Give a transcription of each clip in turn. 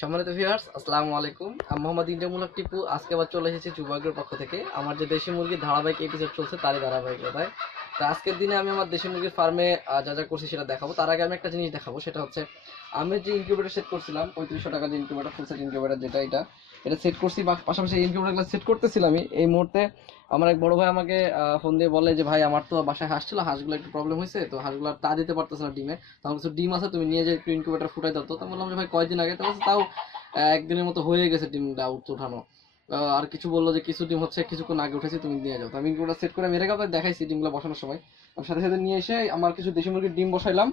সম্মানিত ভিউয়ার্স আসসালামু আলাইকুম। আমি মোহাম্মদ ইন্দ্রমূলক টিপু। আজকে আবার চলে এসেছি যুবাগ্রের পক্ষ থেকে। আমার যে দেশি মুরগির ধারাবাহিক এপিসোড চলছে, তারই ধারাবাহিকতায়। তো আজকের দিনে আমি আমার দেশি মুরগির ফার্মে যা যা করছি সেটা দেখাবো। তার আগে আমি একটা জিনিস দেখাবো, সেটা হচ্ছে, আমি যে ইনকিউবেটার সেট করছিলাম, পঁয়ত্রিশশো টাকা যে ইনকিউবেটার ফুল ইনকিউবেটর যেটা এটা এটা সেট করছি, বা পাশাপাশি ইনকিউবেটরগুলো সেট করতেছিলাম আমি। এই মুহূর্তে আমার এক বড় ভাই আমাকে ফোন দিয়ে বলে যে, ভাই, আমার তো বাসায় হাঁস ছিল, হাঁসগুলো একটু প্রবলেম হয়েছে, তো হাঁসগুলো তা দিতে পারতেছে না ডিমে। তাহলে কিছু ডিম আছে, তুমি নিয়ে যে একটু ইনকিউবেটর ফুটাই দাও। তো তা বললাম যে, ভাই, কয়দিন আগে? তো তাও একদিনের মতো হয়ে গেছে ডিমটা উঠানো আর কিছু বলল যে, কিছু ডিম হচ্ছে, কিছুক্ষণ আগে উঠেছে, তুমি নিয়ে যাও। তো আমি ইনকিউবেটর সেট করে মেরে কাপড় দেখাইছি ডিমগুলো বসানোর সময়। আমি সাথে সাথে নিয়ে এসে আমার কিছু দেশি মুরগির ডিম বসাইলাম,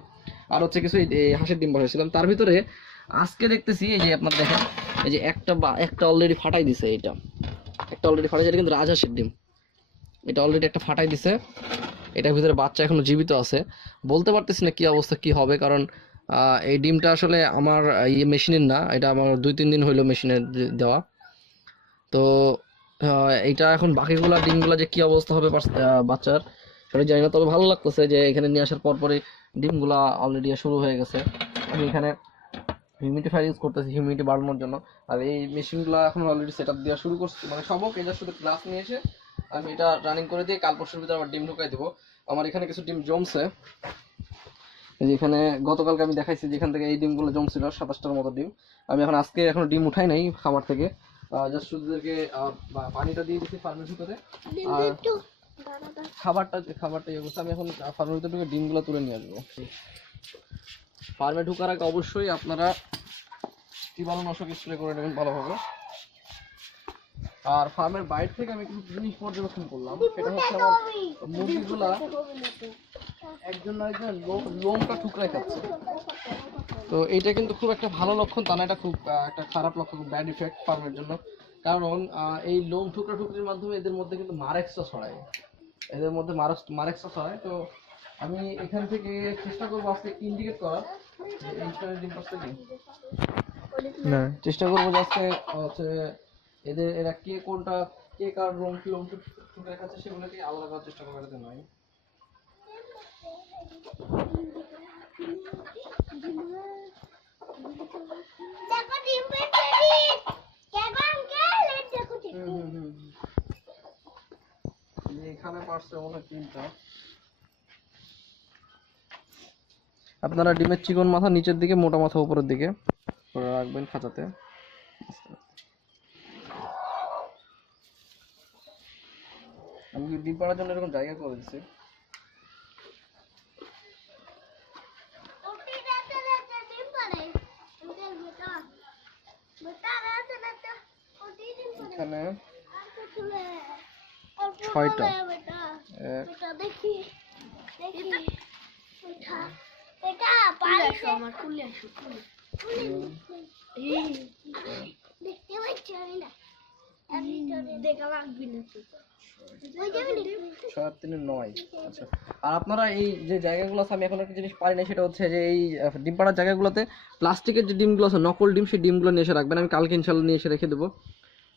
আর হচ্ছে কিছু হাঁসের ডিম বসাইছিলাম। তার ভিতরে আজকে দেখতেছি, এই যে আপনার দেখেন এই যে একটা বা, একটা অলরেডি ফাটাই দিছে এটা। একটা অলরেডি ফাটাই এটা কিন্তু রাজহাঁসের ডিম। এটা অলরেডি একটা ফাটাই দিছে। এটার ভিতরে বাচ্চা এখনও জীবিত আছে। বলতে পারতেছি না কি অবস্থা, কি হবে, কারণ এই ডিমটা আসলে আমার ইয়ে মেশিনের না, এটা আমার দুই তিন দিন হইল মেশিনে দেওয়া। তো এইটা এখন বাকিগুলা ডিমগুলা যে কি অবস্থা হবে বাচ্চার, সেটা জানি না। তবে ভালো লাগতেছে যে এখানে নিয়ে আসার পর পরে ডিমগুলা অলরেডি শুরু হয়ে গেছে। আমি এখানে হিউমিডিফায়ার ইউজ করতেছি হিউমিডিটি বাড়ানোর জন্য। আর এই মেশিনগুলো এখন অলরেডি সেট আপ দেওয়া শুরু করছি। মানে সব হোক এটা শুধু গ্লাস নিয়ে এসে আমি এটা রানিং করে দিয়ে কাল পরশুর ভিতরে আবার ডিম ঢুকাই দেবো। আমার এখানে কিছু ডিম জমছে। এই যে এখানে গতকালকে আমি দেখাইছি যেখান থেকে এই ডিমগুলো জমছিল সাতাশটার মতো ডিম। আমি এখন আজকে এখনও ডিম উঠাই নাই খাবার থেকে। জাস্ট শুধুদেরকে পানিটা দিয়ে দিচ্ছি ফার্মের ভিতরে। আর খাবারটা খাবারটা ইয়ে করছে আমি এখন ফার্মের ভিতরে ডিমগুলো তুলে নিয়ে আসব। ফার্মে ঢোকার আগে অবশ্যই আপনারা জীবাণুনাশক স্প্রে করে নেবেন ভালোভাবে। আর ফার্মের বাইরে থেকে আমি কিছু জিনিস পর্যবেক্ষণ করলাম। সেটা হচ্ছে আমার মুরগিগুলা একজন না একজন লোমটা ঠুকরাই খাচ্ছে। তো এইটা কিন্তু খুব একটা ভালো লক্ষণ তা না এটা খুব একটা খারাপ লক্ষণ খুব ব্যাড ইফেক্ট ফার্মের জন্য। কারণ এই লোম ঠুকরা টুকরির মাধ্যমে এদের মধ্যে কিন্তু মারেক্সটা ছড়ায়। এদের মধ্যে মারক্স মারেক্সটা ছড়ায় তো আমি এখান থেকে চেষ্টা করব আজকে ইন্ডিকেট করার। যে এইখানে ডিম পাচ্ছে কি না। চেষ্টা করব আজকে হচ্ছে এদের এরা কে কোনটা কে কার রং কি রং ঠুকরে খাচ্ছে সেগুলোকে আলাদা করার চেষ্টা করব এটাতে নয়। দেখো ডিম এই দেখো। এই এখানে পারছে মনে হয় তিনটা। আপনারা ডিমের চিকন মাথা নিচের দিকে মোটা মাথা উপরের দিকে করে রাখবেন খাঁচাতে। আমি ডিম পাড়ার জন্য এরকম জায়গা করে দিচ্ছি এখানে ছয়টা। দেখি দেখি। আর আচ্ছা। আর আপনারা এই যে জায়গাগুলো আছে আমি এখন একটা জিনিস পারি না সেটা হচ্ছে যে এই ডিম পাড়ার জায়গাগুলোতে প্লাস্টিকের যে ডিমগুলো আছে নকল ডিম সেই ডিমগুলো নিয়ে এসে রাখবেন। আমি কালকে ইনশাল্লাহ নিয়ে এসে রেখে দেবো।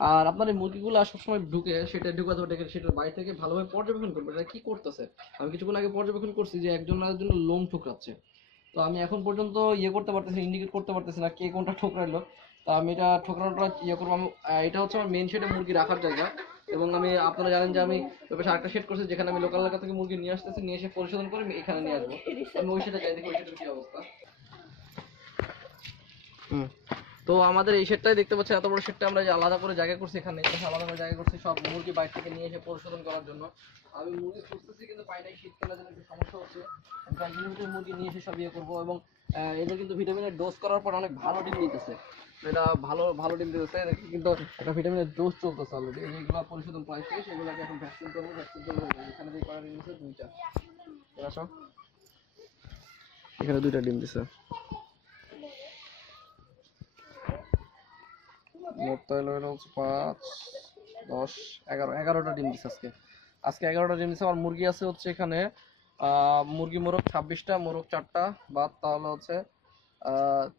আর আপনার এই মুরগিগুলো সবসময় ঢুকে সেটা ঢুকাতে ওটাকে সেটার বাইরে থেকে ভালোভাবে পর্যবেক্ষণ করবেন এটা কি করতেছে? আমি কিছুক্ষণ আগে পর্যবেক্ষণ করছি যে একজন একজন লোম ঠুকরাচ্ছে। তো আমি এখন পর্যন্ত ইয়ে করতে পারতেছি ইন্ডিকেট করতে পারতেছি না কে কোনটা ঠোকরাইলো। তো আমি এটা ঠোকরানোটা ইয়ে করব। আমি এটা হচ্ছে আমার মেন শেডে মুরগি রাখার জায়গা এবং আমি, আপনারা জানেন যে আমি আরেকটা শেড করছি যেখানে আমি লোকাল এলাকা থেকে মুরগি নিয়ে আসতেছি, নিয়ে এসে পরিশোধন করে এখানে নিয়ে আসব। আমি ওই সেটা যাই দেখি, ওই সেটার কি অবস্থা। হুম। তো আমাদের এই শেডটাই দেখতে পাচ্ছি এত বড় শেডটা আমরা যে আলাদা করে জায়গা করছি এখানে আলাদা করে জায়গা করছি সব মুরগি বাইরে থেকে নিয়ে এসে পরিশোধন করার জন্য। আমি মুরগি খুঁজতেছি, কিন্তু পাই নাই শীতকালের জন্য একটু সমস্যা হচ্ছে। ভিতরে মুরগি নিয়ে এসে সব ইয়ে করব এবং এদের কিন্তু ভিটামিনের ডোজ করার পর অনেক ভালো ডিম দিতেছে। এটা ভালো ভালো ডিম দিতেছে কিন্তু একটা ভিটামিনের ডোজ চলতেছে অলরেডি যেগুলো পরিশোধন প্রাইস থেকে সেগুলোকে এখন ভ্যাকসিন করব ভ্যাকসিন করব এখানে যে কয়টা ডিম দুইটা। সব এখানে দুইটা ডিম দিছে। মোট তাহলে হলো পাঁচ, দশ, এগারো, এগারোটা ডিম দিছে আজকে। আজকে এগারোটা ডিম আমার মুরগি আছে হচ্ছে এখানে মুরগি মোরগ ছাব্বিশটা, মোরগ চারটা বাদ তাহলে হচ্ছে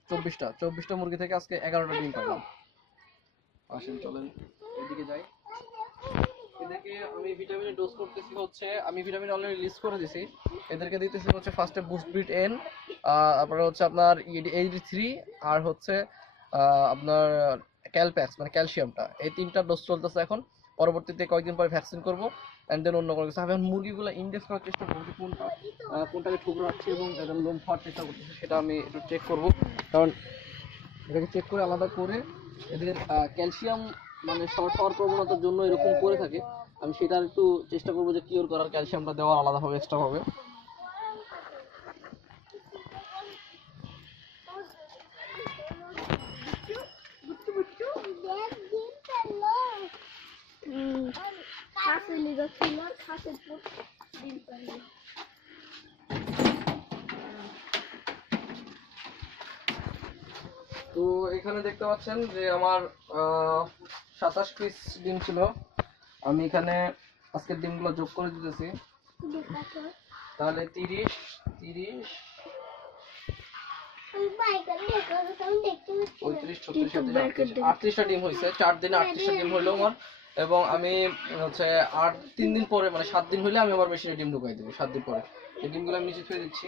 চব্বিশটা। চব্বিশটা মুরগি থেকে আজকে এগারোটা ডিম পাইলাম। আসেন, চলেন, এদিকে যাই। এদেরকে আমি ডোজ করতেছি হচ্ছে, আমি ভিটামিন অলরেডি করে দিছি। এদেরকে হচ্ছে ফার্স্টে বুস্ট এন তারপরে হচ্ছে আপনার থ্রি আর হচ্ছে আপনার ক্যালপ্যাক্স মানে ক্যালসিয়ামটা। এই তিনটা ডোজ চলতেছে এখন। পরবর্তীতে কয়েকদিন পরে ভ্যাকসিন করব অ্যান্ড দেন অন্য কোনো কিছু। আমি মুরগিগুলো ইন্ডেক্স করার চেষ্টা করব কোনটা কোনটাকে ঠুকরো রাখছি এবং লোম খাওয়ার চেষ্টা করতেছি, সেটা আমি একটু চেক করব। কারণ এটাকে চেক করে আলাদা করে এদের ক্যালসিয়াম মানে শর্ট হওয়ার প্রবণতার জন্য এরকম করে থাকে। আমি সেটার একটু চেষ্টা করব যে কিওর করার, ক্যালসিয়ামটা দেওয়ার আলাদাভাবে এক্সট্রা হবে দেখ ডিম ফেলল খাসি লিগা ছিল খাসির পুত ডিম তো এখানে দেখতে পাচ্ছেন যে আমার সাতাশ পিস ডিম ছিল। আমি এখানে আজকের ডিমগুলো যোগ করে দিতেছি। তাহলে তিরিশ তিরিশ। পঁয়ত্রিশ, ছত্রিশ আটত্রিশটা ডিম হয়েছে। চার দিনে আটত্রিশটা ডিম হইল আমার। এবং আমি, হচ্ছে আট তিন দিন পরে মানে সাত দিন হলে আমি আবার মেশিনে ডিম ঢুকাই দেবো, সাত দিন পরে। এই ডিমগুলো আমি নিচে থুয়ে দিচ্ছি।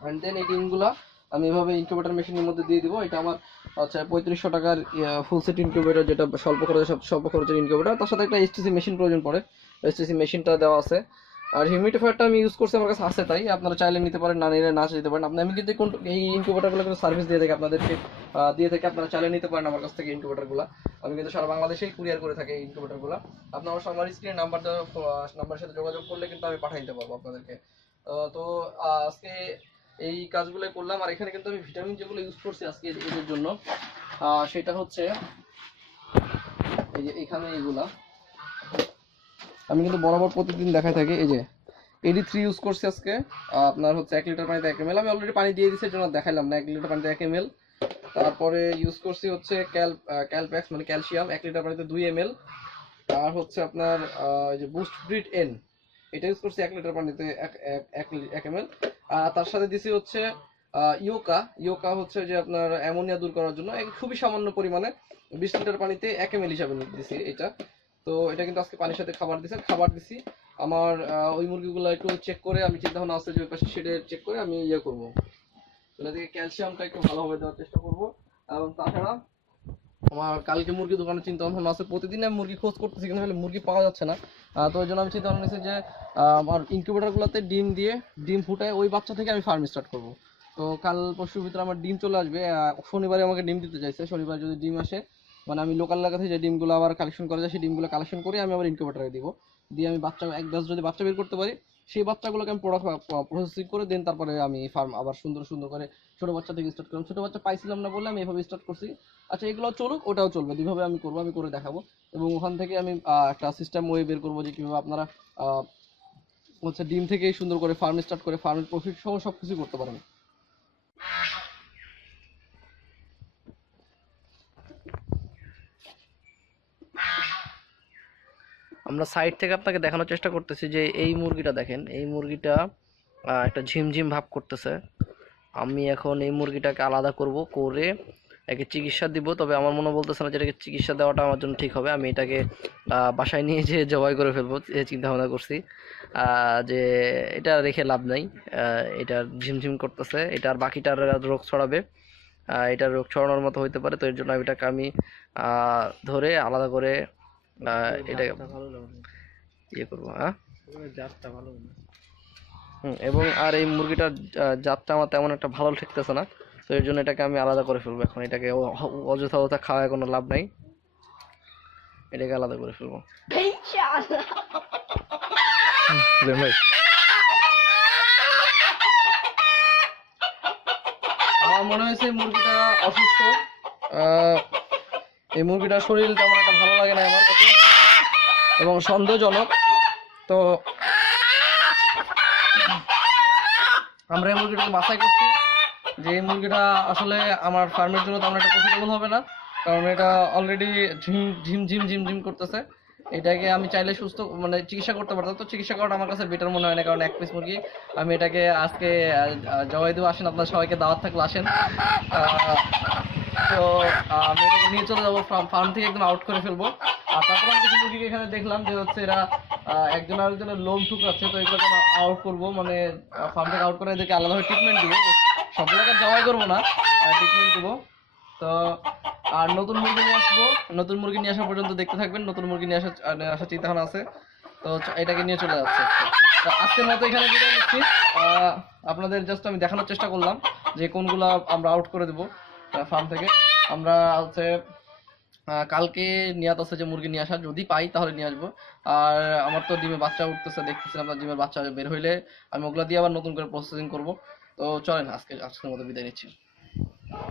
অ্যান্ড দেন এই ডিমগুলো আমি এভাবে ইনকিউবেটর মেশিনের মধ্যে দিয়ে দিব। এটা আমার, হচ্ছে, পঁয়ত্রিশশো টাকার ফুল সেট ইনকিউবেটর যেটা স্বল্প খরচে, স্বল্প খরচের ইনকিউবেটর তার সাথে একটা এসটিসি মেশিন প্রয়োজন পড়ে। এসটিসি মেশিনটা দেওয়া আছে। আর হিউমিডিফায়ারটা আমি ইউজ করছি আমার কাছে আছে তাই। আপনারা চাইলে নিতে পারেন, না নিলে না দিতে পারেন। আপনি আমি কিন্তু কোন এই ইনকিউবেটরগুলো কিন্তু সার্ভিস দিয়ে থাকি আপনাদেরকে। দিয়ে থেকে আপনারা চাইলে নিতে পারেন আমার কাছ থেকে ইনকিউবেটরগুলো আমি কিন্তু সারা বাংলাদেশেই কুরিয়ার করে থাকি ইনকিউবেটরগুলো আপনার আমার স্ক্রিনে নাম্বার নাম্বারের সাথে যোগাযোগ করলে কিন্তু আমি পাঠিয়ে দিতে পারব আপনাদেরকে। তো আজকে এই কাজগুলো করলাম। আর এখানে কিন্তু আমি ভিটামিন যেগুলো ইউজ করছি আজকে এদের জন্য সেটা হচ্ছে এই যে এখানে এগুলা। আমি কিন্তু বরাবর প্রতিদিন দেখাই থাকি। এই যে এডি থ্রি ইউজ করছি আজকে। আপনার হচ্ছে এক লিটার পানিতে এক এমএল আমি অলরেডি পানি দিয়ে দিচ্ছি জন্য দেখাইলাম না, এক লিটার পানিতে এক এমএল তারপরে ইউজ করছি হচ্ছে ক্যাল ক্যালপ্যাক্স মানে ক্যালসিয়াম এক লিটার পানিতে দুই এমএল আর হচ্ছে আপনার যে বুস্ট ব্রিড এন এটা ইউজ করছি এক লিটার পানিতে এক এমএল আর তার সাথে দিছি হচ্ছে ইয়োকা ইয়োকা হচ্ছে যে আপনার অ্যামোনিয়া দূর করার জন্য খুবই সামান্য পরিমাণে। বিশ লিটার পানিতে এক এমএল হিসাবে দিছি এটা। তো এটা কিন্তু আজকে পানির সাথে খাবার দিছে, খাবার দিছি। আমার ওই মুরগিগুলো একটু চেক করে, আমি চিন্তা ভাবনা আছে যে ওই পাশে সেটা চেক করে আমি ইয়ে করব। ওটা থেকে ক্যালসিয়ামটা একটু ভালোভাবে দেওয়ার চেষ্টা করব। এবং তাছাড়া আমার কালকে মুরগি দোকানে চিন্তা ভাবনা আছে, প্রতিদিন আমি মুরগি খোঁজ করতেছি, কিন্তু মুরগি পাওয়া যাচ্ছে না। তো ওই জন্য আমি চিন্তা ভাবনা যে আমার ইনকিউবেটারগুলোতে ডিম দিয়ে, ডিম ফুটায় ওই বাচ্চা থেকে আমি ফার্ম স্টার্ট করব। তো কাল পরশুর ভিতরে আমার ডিম চলে আসবে শনিবারে আমাকে ডিম দিতে চাইছে, শনিবার যদি ডিম আসে মানে আমি লোকাল এলাকা থেকে যে ডিমগুলো আবার কালেকশন করা যায়, সেই ডিমগুলো কালেকশন করে আমি আবার ইনকিউবেটারে দিব। দিয়ে আমি বাচ্চা, এক ব্যাচ যদি বাচ্চা বের করতে পারি, সেই বাচ্চাগুলোকে আমি প্রোডাক্ট প্রসেসিং করে দেন, তারপরে আমি ফার্ম আবার সুন্দর সুন্দর করে ছোট বাচ্চা থেকে স্টার্ট করলাম। ছোট বাচ্চা পাইছিলাম না বলে আমি এভাবে স্টার্ট করছি। আচ্ছা এগুলো চলুক, ওটাও চলবে। দুইভাবে আমি করব, আমি করে দেখাবো। এবং ওখান থেকে আমি একটা সিস্টেম ওয়ে বের করব যে কীভাবে আপনারা হচ্ছে ডিম থেকেই সুন্দর করে ফার্ম স্টার্ট করে ফার্মের প্রফিট সহ সব কিছু করতে পারেন। আমরা সাইড থেকে আপনাকে দেখানোর চেষ্টা করতেছি যে এই মুরগিটা দেখেন, এই মুরগিটা একটা ঝিমঝিম ভাব করতেছে। আমি এখন এই মুরগিটাকে আলাদা করব করে একে চিকিৎসা দিব, তবে আমার মনে বলতেছে না যে এটাকে চিকিৎসা দেওয়াটা আমার জন্য ঠিক হবে। আমি এটাকে বাসায় নিয়ে যেয়ে জবাই করে ফেলব, এ চিন্তা ভাবনা করছি যে এটা রেখে লাভ নাই। এটা ঝিমঝিম করতেছে। এটার বাকিটার রোগ ছড়াবে। এটার রোগ ছড়ানোর মতো হইতে পারে, তো এর জন্য এটাকে আমি ধরে আলাদা করে এটা ইয়ে করব হ্যাঁ? হুম, এবং আর এই মুরগিটার জাতটা আমার তেমন একটা ভালো ঠেকতেছে না তো এর জন্য এটাকে আমি আলাদা করে ফেলব এখন। এটাকে অযথা অযথা খাওয়ায় কোনো লাভ নাই। এটাকে আলাদা করে ফেলব। ভাই আমার মনে হয়েছে এই মুরগিটা অসুস্থ। এই মুরগিটার শরীর তেমন একটা ভালো লাগে না আমার কাছে। এবং সন্দেহজনক। তো আমরা এই মুরগিটাকে বাছাই করছি। যে এই মুরগিটা আসলে আমার ফার্মের জন্য তেমন একটা প্রফিটেবল হবে না। কারণ এটা অলরেডি ঝিম ঝিম ঝিম ঝিম ঝিম করতেছে। এটাকে আমি চাইলে সুস্থ মানে চিকিৎসা করতে পারতাম। তো চিকিৎসা করাটা আমার কাছে বেটার মনে হয় না। কারণ এক পিস মুরগি, আমি এটাকে আজকে জবাই দেবো। আসেন আপনার সবাইকে দাওয়াত থাকলে আসেন। তো আমি এটাকে নিয়ে চলে যাব ফার্ম থেকে একদম আউট করে ফেলব। আর তারপর আমি কিছু মুরগিকে এখানে দেখলাম যে হচ্ছে এরা একজন আরেকজনের লোম ঠুকাচ্ছে তো এগুলো আউট করব? মানে ফার্ম থেকে আউট করে এদেরকে আলাদাভাবে ট্রিটমেন্ট দিব জায়গায় জবাই করব না ট্রিটমেন্ট দিব। তো, আর নতুন মুরগি নিয়ে আসব। নতুন মুরগি নিয়ে আসা পর্যন্ত দেখতে থাকবেন, নতুন মুরগি নিয়ে আসা আসার চিন্তা ভাবনা আছে। তো এটাকে নিয়ে চলে যাচ্ছে। তো, আজকের মতো এখানে বিদায় নিচ্ছি। আপনাদের জাস্ট আমি দেখানোর চেষ্টা করলাম যে কোনগুলো আমরা আউট করে দেবো। ফার্ম থেকে। আমরা হচ্ছে কালকে নিয়াত আছে যে মুরগি নিয়ে আসা যদি পাই তাহলে নিয়ে আসব। আর আমার তো ডিমের বাচ্চা উঠতেছে, দেখতেছিলাম আপনার ডিমের বাচ্চা বের হইলে। আমি ওগুলো দিয়ে আবার নতুন করে প্রসেসিং করব। তো চলেন, আজকে আজকের মতো বিদায় নিচ্ছি।